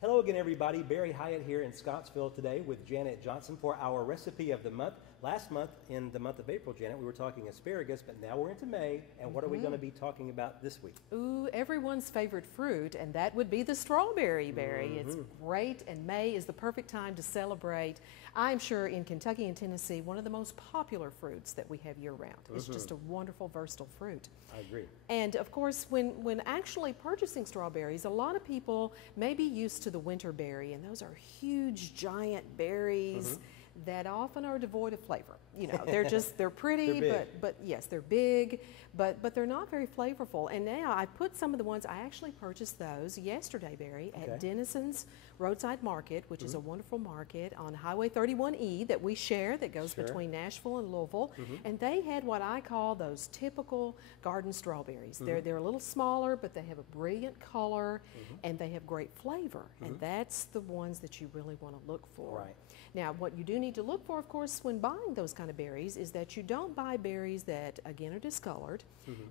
Hello again, everybody. Barry Hyatt here in Scottsville today with Janet Johnson for our recipe of the month. Last month, in the month of April, Janet, we were talking asparagus, but now we're into May, and what are we going to be talking about this week? Ooh, everyone's favorite fruit, and that would be the strawberry, Barry. It's great, and May is the perfect time to celebrate. I'm sure in Kentucky and Tennessee, one of the most popular fruits that we have year-round. It's just a wonderful, versatile fruit. I agree. And of course, when actually purchasing strawberries, a lot of people may be used to the winter berry, and those are huge, giant berries that often are devoid of flavor. You know, they're pretty, but yes, they're big, but they're not very flavorful. And now I put some of the ones, I actually purchased those yesterday, Barry, at Denison's Roadside Market, which is a wonderful market on Highway 31E that we share that goes between Nashville and Louisville. And they had what I call those typical garden strawberries. They're a little smaller, but they have a brilliant color and they have great flavor. And that's the ones that you really want to look for. Right. Now, what you do need to look for, of course, when buying those kind of berries is that you don't buy berries that, again, are discolored,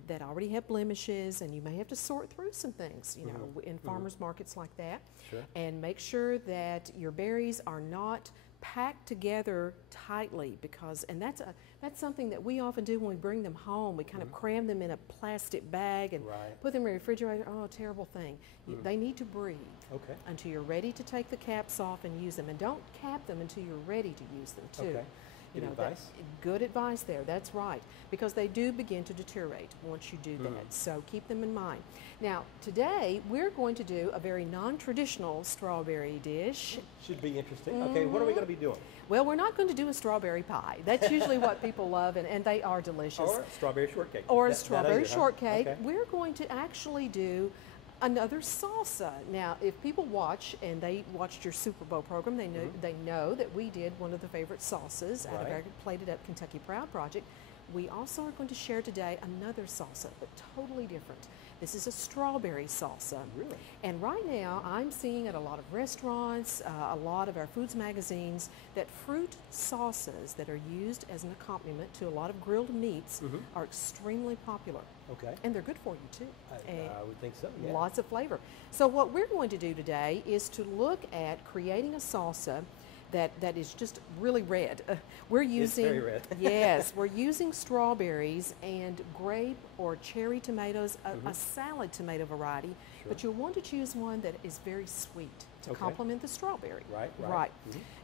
that already have blemishes, and you may have to sort through some things, you know, in farmers markets like that. And make sure that your berries are not packed together tightly, because, and that's something that we often do when we bring them home. We kind of cram them in a plastic bag and put them in the refrigerator. Oh, terrible thing. They need to breathe until you're ready to take the caps off and use them. And don't cap them until you're ready to use them too. Good advice. Good advice there, that's right, because they do begin to deteriorate once you do that, so keep them in mind. Now, today we're going to do a very non-traditional strawberry dish. Should be interesting. Okay, what are we going to be doing? Well, we're not going to do a strawberry pie. That's usually what people love, and they are delicious. Or strawberry shortcake. Or strawberry shortcake. We're going to actually do another salsa. Now, if people watch, and they watched your Super Bowl program, they know that we did one of the favorite salsas out of our Plated Up Kentucky Proud project. We also are going to share today another salsa, but totally different. This is a strawberry salsa. Really? And right now, I'm seeing at a lot of restaurants, a lot of our foods magazines, that fruit sauces that are used as an accompaniment to a lot of grilled meats are extremely popular. And they're good for you too. I would think so, yeah. Lots of flavor. So what we're going to do today is to look at creating a salsa that is just really red. We're using, it's very red. yes, we're using strawberries and grape or cherry tomatoes, a salad tomato variety, but you'll want to choose one that is very sweet to complement the strawberry. Right.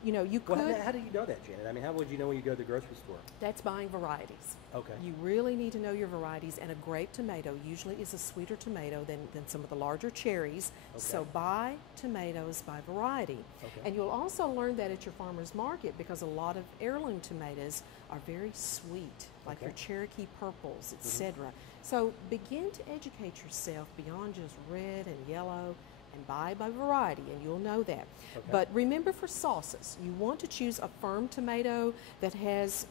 You know, you could. Well, how do you know that, Janet? I mean, how would you know when you go to the grocery store? That's buying varieties. Okay. You really need to know your varieties, and a grape tomato usually is a sweeter tomato than some of the larger cherries. So buy tomatoes by variety. And you'll also learn that at your farmer's market, because a lot of heirloom tomatoes are very sweet, like your Cherokee purples, etc. So begin to educate yourself beyond just red and yellow, and buy by variety, and you'll know that. But remember, for sauces, you want to choose a firm tomato that has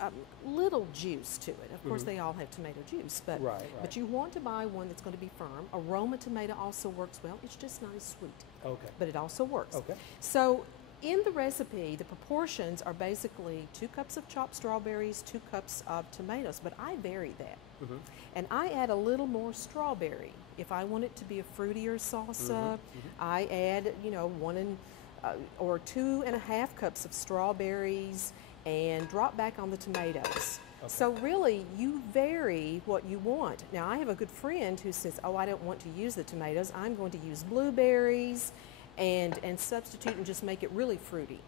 little juice to it. Of course, they all have tomato juice, but but you want to buy one that's going to be firm. A Roma tomato also works well. It's just not as sweet. But it also works. So in the recipe, the proportions are basically 2 cups of chopped strawberries, 2 cups of tomatoes, but I vary that. And I add a little more strawberry. If I want it to be a fruitier salsa, I add, you know, 1 or 2.5 cups of strawberries and drop back on the tomatoes. So really, you vary what you want. Now, I have a good friend who says, oh, I don't want to use the tomatoes. I'm going to use blueberries and substitute and just make it really fruity.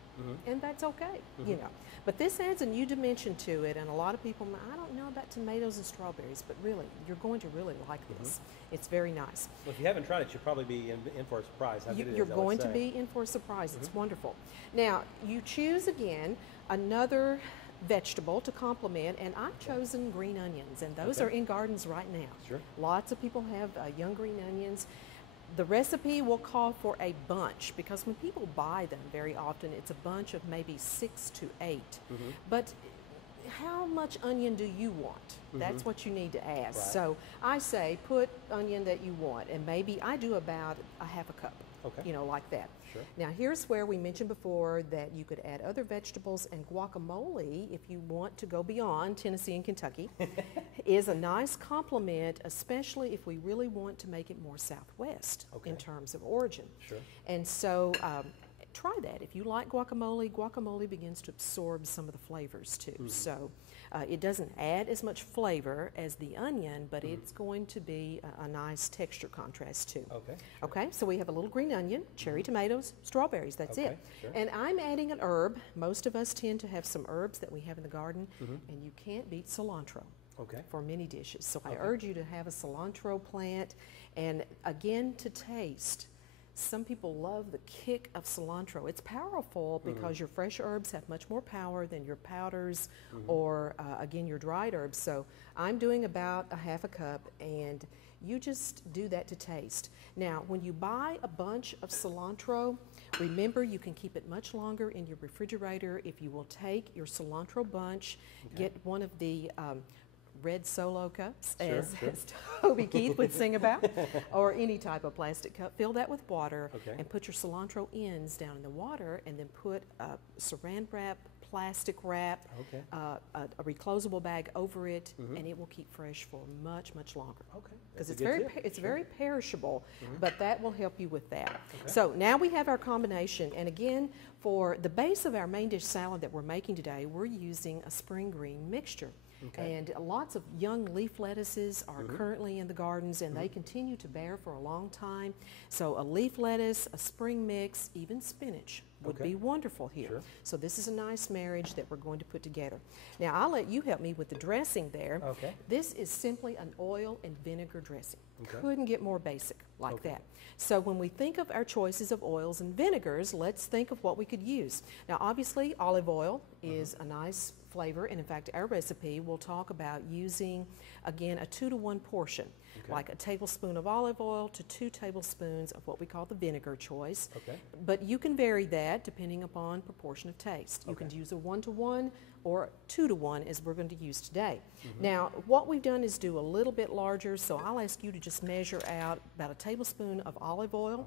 And that's okay, you know. But this adds a new dimension to it, and a lot of people, I don't know about tomatoes and strawberries, but really, you're going to really like this. It's very nice. Well, if you haven't tried it, you'll probably be in for a surprise. You're going to be in for a surprise. It's wonderful. Now, you choose, again, another vegetable to complement, and I've chosen green onions, and those are in gardens right now. Lots of people have young green onions. The recipe will call for a bunch, because when people buy them, very often it's a bunch of maybe 6 to 8. But how much onion do you want? That's what you need to ask. Right. So I say put onion that you want, and maybe I do about a half a cup, you know, like that. Sure. Now here's where we mentioned before that you could add other vegetables, and guacamole, if you want to go beyond Tennessee and Kentucky, is a nice complement, especially if we really want to make it more Southwest in terms of origin. Sure. And so try that. If you like guacamole, guacamole begins to absorb some of the flavors too. So it doesn't add as much flavor as the onion, but it's going to be a nice texture contrast too. Okay. Sure. Okay, so we have a little green onion, cherry tomatoes, strawberries, that's it. Sure. And I'm adding an herb. Most of us tend to have some herbs that we have in the garden, and you can't beat cilantro. For many dishes. So I urge you to have a cilantro plant, and again, to taste. Some people love the kick of cilantro. It's powerful because your fresh herbs have much more power than your powders or, again, your dried herbs. So I'm doing about a half a cup, and you just do that to taste. Now, when you buy a bunch of cilantro, remember you can keep it much longer in your refrigerator if you will take your cilantro bunch, get one of the red Solo cups, as Toby Keith would sing about, or any type of plastic cup. Fill that with water and put your cilantro ends down in the water, and then put saran wrap, plastic wrap, a reclosable bag over it, and it will keep fresh for much, much longer. Because it's very perishable, but that will help you with that. So now we have our combination, and again, for the base of our main dish salad that we're making today, we're using a spring green mixture. And lots of young leaf lettuces are currently in the gardens, and they continue to bear for a long time. So a leaf lettuce, a spring mix, even spinach would be wonderful here. So this is a nice marriage that we're going to put together. Now I'll let you help me with the dressing there. This is simply an oil and vinegar dressing. Couldn't get more basic like that. So when we think of our choices of oils and vinegars, let's think of what we could use. Now obviously olive oil is a nice flavor, and in fact our recipe will talk about using, again, a 2-to-1 portion, like a tablespoon of olive oil to 2 tablespoons of what we call the vinegar choice. But you can vary that depending upon proportion of taste. You can use a 1-to-1 or 2-to-1 as we're going to use today. Now what we've done is do a little bit larger, so I'll ask you to just measure out about a tablespoon of olive oil.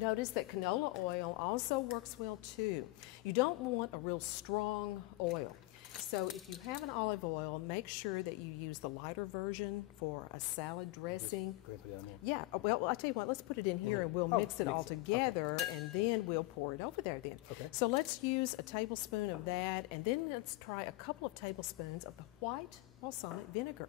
Notice that canola oil also works well too. You don't want a real strong oil. So if you have an olive oil, make sure that you use the lighter version for a salad dressing. Yeah, well, I'll tell you what, let's put it in here and we'll mix it all together, and then we'll pour it over there then. So let's use a tablespoon of that, and then let's try a couple of tablespoons of the white balsamic vinegar.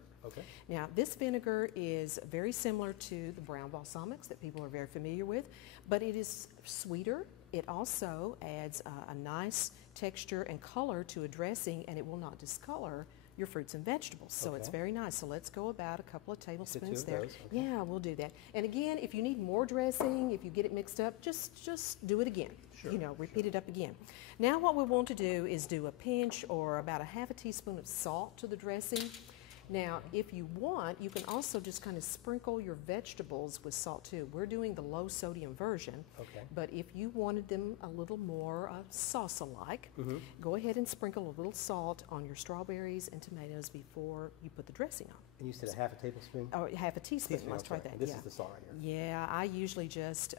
Now this vinegar is very similar to the brown balsamics that people are very familiar with, but it is sweeter. It also adds a nice texture and color to a dressing, and it will not discolor your fruits and vegetables. So it's very nice. So let's go about a couple of tablespoons there. Yeah, we'll do that. And again, if you need more dressing, if you get it mixed up, just do it again. You know, repeat it up again. Now what we want to do is do a pinch or about a half a teaspoon of salt to the dressing. Now, if you want, you can also just kind of sprinkle your vegetables with salt too. We're doing the low sodium version, but if you wanted them a little more salsa-like, go ahead and sprinkle a little salt on your strawberries and tomatoes before you put the dressing on. And you said a half a tablespoon? Oh, half a teaspoon. Let's try that. This is the salt right here. Yeah, I usually just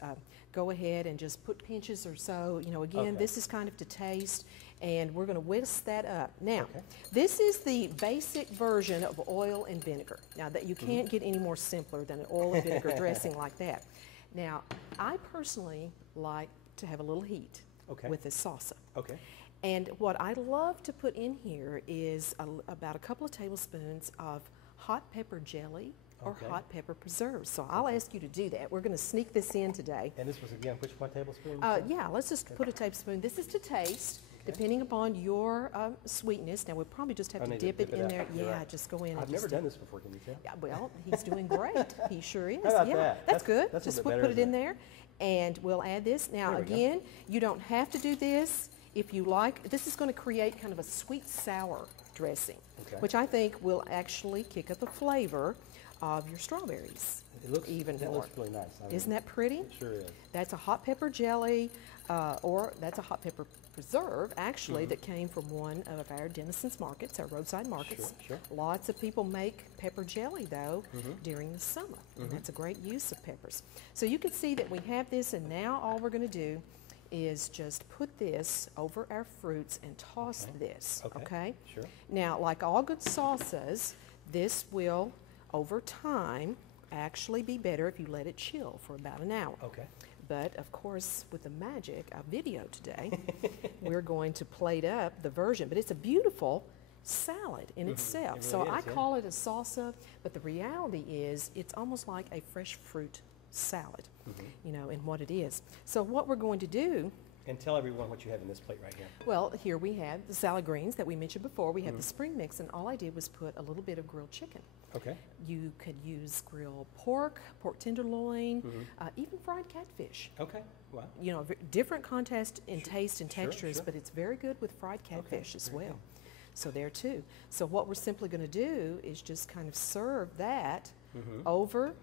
go ahead and just put pinches or so. You know, again, this is kind of to taste, and we're going to whisk that up. Now, this is the basic version of oil and vinegar. Now, that you can't get any more simpler than an oil and vinegar dressing like that. Now, I personally like to have a little heat with this salsa. And what I love to put in here is about a couple of tablespoons of hot pepper jelly or hot pepper preserves. So I'll ask you to do that. We're going to sneak this in today. And this was, again, which one tablespoon? Yeah, let's just put a tablespoon. This is to taste. Depending upon your sweetness. Now, we'll probably just have to dip it in there. Yeah, just go in. I've never done this before, can you tell? Yeah, well, he's doing great. He sure is. How about that? That's good. That's just put it in there, and we'll add this. Now, again, you don't have to do this. If you like, this is going to create kind of a sweet sour dressing, which I think will actually kick up the flavor of your strawberries. It looks, even that more. looks really nice. I mean, Isn't that pretty? It sure is. That's a hot pepper jelly, or that's a hot pepper preserve, actually, that came from one of our Denison's markets, our roadside markets. Sure. Lots of people make pepper jelly, though, during the summer. And that's a great use of peppers. So you can see that we have this, and now all we're going to do is just put this over our fruits and toss this, okay? Sure. Now, like all good salsas, this will, over time, actually be better if you let it chill for about an hour. Okay. But, of course, with the magic of video today, we're going to plate up the version. But it's a beautiful salad in itself. It So really I is, yeah. call it a salsa, but the reality is it's almost like a fresh fruit salad, you know, in what it is. So what we're going to do, And tell everyone what you have in this plate right here. well, here we have the salad greens that we mentioned before. We have the spring mix, and all I did was put a little bit of grilled chicken. Okay. You could use grilled pork, pork tenderloin, even fried catfish. Okay. Wow. You know, different contrast in taste and Sure, textures, sure. but it's very good with fried catfish as very well. good. So there too. So what we're simply going to do is just kind of serve that over,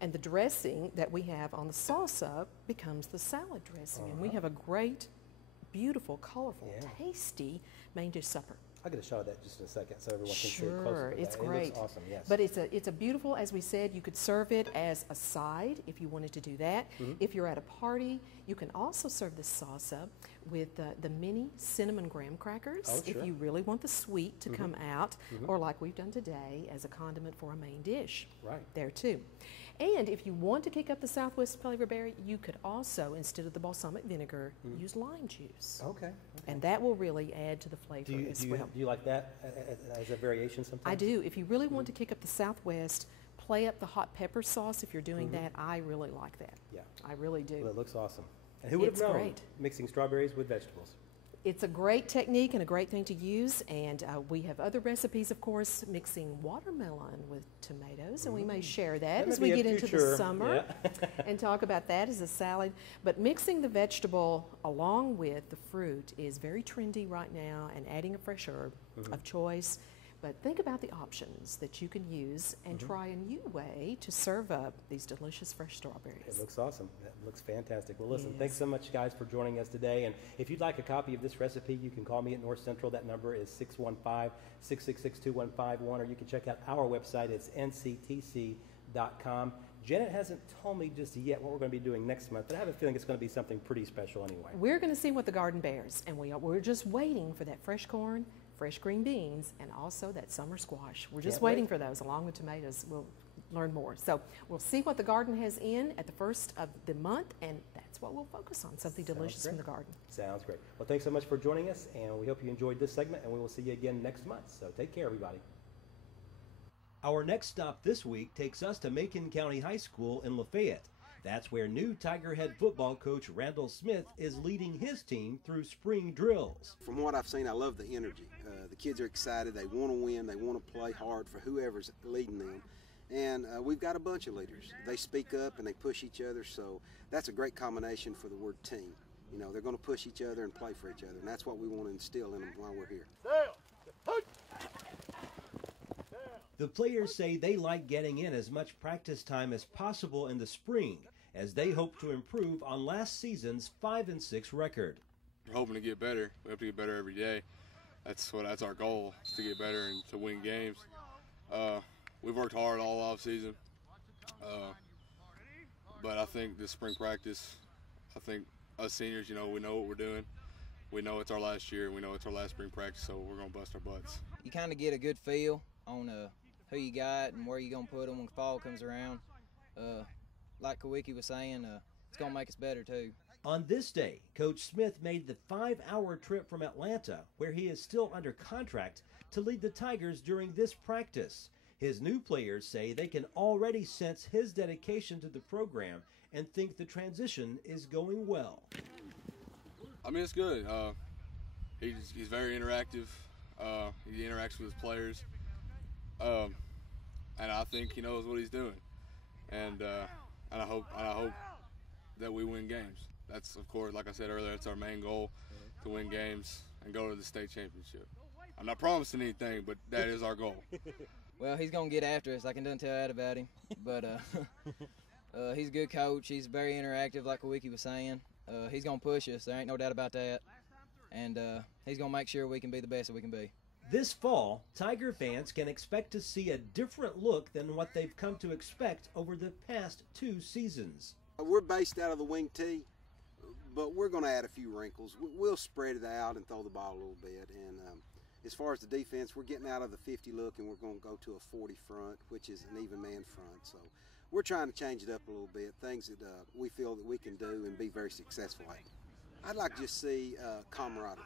and the dressing that we have on the salsa becomes the salad dressing. And we have a great, beautiful, colorful, Yeah. tasty main dish supper. I'll get a shot of that just in a second so everyone can see it Sure, closer. it's It great. looks awesome, yes. But it's a beautiful, as we said, you could serve it as a side if you wanted to do that. If you're at a party, you can also serve this salsa with the mini cinnamon graham crackers Oh, sure. if you really want the sweet to come out, or like we've done today as a condiment for a main dish. Right. There too. And if you want to kick up the Southwest flavor berry, you could also, instead of the balsamic vinegar, use lime juice. Okay. And that will really add to the flavor as well. Do you like that as a variation sometimes? I do. If you really want to kick up the Southwest, play up the hot pepper sauce. If you're doing that, I really like that. Yeah. I really do. Well, it looks awesome. And who would have It's known great. mixing strawberries with vegetables? It's a great technique and a great thing to use. And we have other recipes, of course, mixing watermelon with tomatoes, and we may share that That as may we be a get into future- the summer yeah. and talk about that as a salad. But mixing the vegetable along with the fruit is very trendy right now, and adding a fresh herb of choice. But think about the options that you can use and try a new way to serve up these delicious fresh strawberries. It looks awesome. That looks fantastic. Well, listen, Yes. thanks so much, guys, for joining us today. And if you'd like a copy of this recipe, you can call me at North Central. That number is 615-666-2151, or you can check out our website. It's nctc.com. Janet hasn't told me just yet what we're going to be doing next month, but I have a feeling it's going to be something pretty special anyway. We're going to see what the garden bears, and we're just waiting for that fresh corn, fresh green beans, and also that summer squash. We're just Can't waiting wait. for those, along with tomatoes. We'll learn more. So we'll see what the garden has in at the first of the month, and that's what we'll focus on, something Sounds delicious from great. the garden. Sounds great. Well, thanks so much for joining us, and we hope you enjoyed this segment, and we will see you again next month. So take care, everybody. Our next stop this week takes us to Macon County High School in Lafayette. That's where new Tiger head football coach Randall Smith is leading his team through spring drills. From what I've seen, I love the energy. The kids are excited. They want to win. They want to play hard for whoever's leading them. And we've got a bunch of leaders. They speak up and they push each other, so that's a great combination for the word team. You know, they're going to push each other and play for each other, and that's what we want to instill in them while we're here. The players say they like getting in as much practice time as possible in the spring, as they hope to improve on last season's 5-6 record. We're hoping to get better. We have to get better every day. That's our goal, is to get better and to win games. We've worked hard all off season, but I think this spring practice, I think us seniors, you know, we know what we're doing. We know it's our last year. We know it's our last spring practice, so we're gonna bust our butts. You kind of get a good feel on who you got and where you're going to put them when fall comes around. Like Kawicki was saying, it's going to make us better too. On this day, Coach Smith made the 5-hour trip from Atlanta, where he is still under contract, to lead the Tigers during this practice. His new players say they can already sense his dedication to the program and think the transition is going well. I mean, it's good. He's very interactive. He interacts with his players, and I think he knows what he's doing. And I hope that we win games. That's, of course, like I said earlier, it's our main goal, to win games and go to the state championship. I'm not promising anything, but that is our goal. Well, he's going to get after us. I can done tell that about him. But he's a good coach. He's very interactive, like Wiki was saying. He's going to push us. There ain't no doubt about that. And he's going to make sure we can be the best that we can be. This fall, Tiger fans can expect to see a different look than what they've come to expect over the past 2 seasons. We're based out of the wing tee, but we're going to add a few wrinkles. We'll spread it out and throw the ball a little bit. And as far as the defense, we're getting out of the 50 look and we're going to go to a 40 front, which is an even man front. So we're trying to change it up a little bit, things that we feel that we can do and be very successful at. I'd like to just see camaraderie,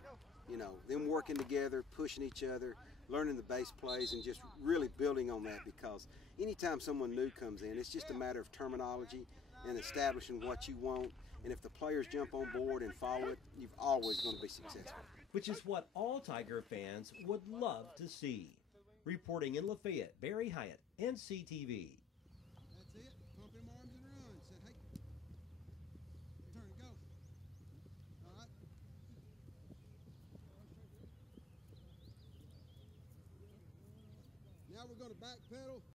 you know, them working together, pushing each other, learning the base plays, and just really building on that, because anytime someone new comes in, it's just a matter of terminology and establishing what you want. And if the players jump on board and follow it, you're always going to be successful. Which is what all Tiger fans would love to see. Reporting in Lafayette, Barry Hyatt, NCTV. That's it. Pump them arms and run. Said, hey, turn and go. All right. Now we're going to back pedal.